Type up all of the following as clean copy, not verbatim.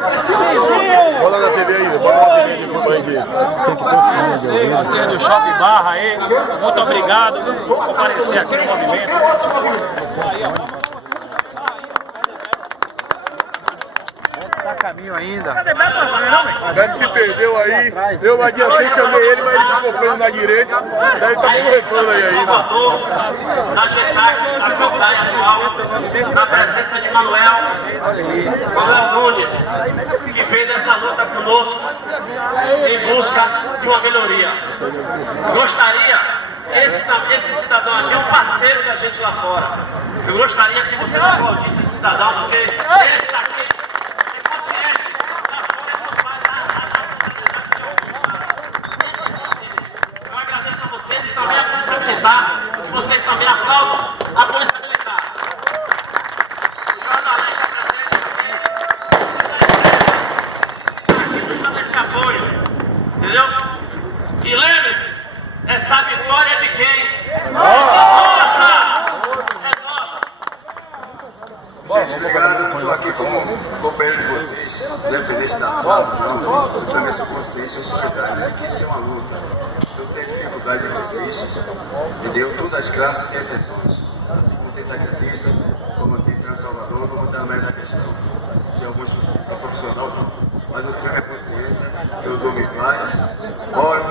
Bola na TV aí, bola na TV de companhia dele. Você do Shopping Barra aí, muito obrigado por comparecer aqui no movimento. Tá caminho ainda. O Beto se perdeu aí, eu adiantei, chamei ele, mas ele ficou preso na direita. Daí tá com retorno aí ainda. Na GETAC, a campanha atual, na presença de Manuel Nunes, que fez essa luta conosco em busca de uma melhoria. Gostaria, esse cidadão aqui é um parceiro da gente lá fora. Eu gostaria que você aplaudisse esse cidadão, porque esse daqui é consciente. Eu agradeço a vocês e também a Polícia Militar, que vocês também aplaudam a Polícia Militar. O jornalista agradece aqui por esse apoio, entendeu? E lembre-se, essa vitória é de quem? Nossa! É nossa! Gente, obrigado, eu estou aqui como companheiro de vocês, independente da forma, não, também essa consciência, a solidariedade, isso aqui é uma luta. Eu sei a dificuldade de vocês, entendeu? Todas as classes têm exceções. Assim como tem taxista, como tem Salvador, como tem a média da questão. Se alguns é profissional, mas eu tenho a minha consciência, eu dou minha paz, oro,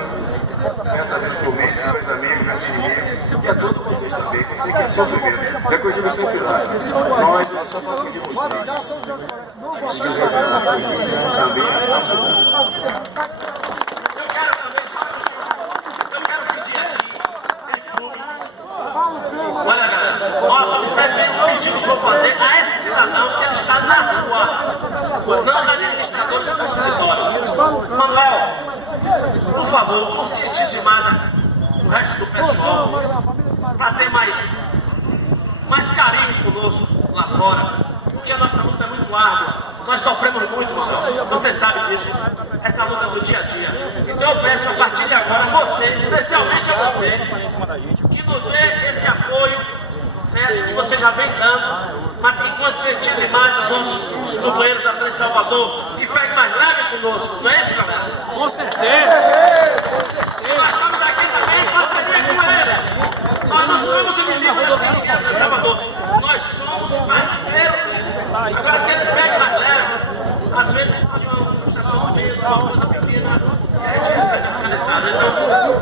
peço a Deus por mim, meus amigos, meus inimigos, e a todos vocês também, você que é sofrimento. É que eu digo sempre lá, nós só falamos de vocês. Acho que eu vou também Olha, galera, ó, observe o pedido que eu vou fazer a esse cidadão que ele está na rua, não os administradores do escritório. Manuel, por favor, conscientize mais o resto do pessoal para ter mais carinho conosco lá fora, porque a nossa luta é muito árdua. Nós sofremos muito, Manuel, você sabe disso, essa luta do dia a dia. Então eu peço a partir de agora a você, especialmente a você, que nos dê esse apoio, certo? Que você já vem dando, mas que conscientize mais os nossos companheiros da Três Salvador e pegue mais leve conosco, não é isso, galera? Com certeza! Com certeza! Nós estamos aqui também em parceria com ele.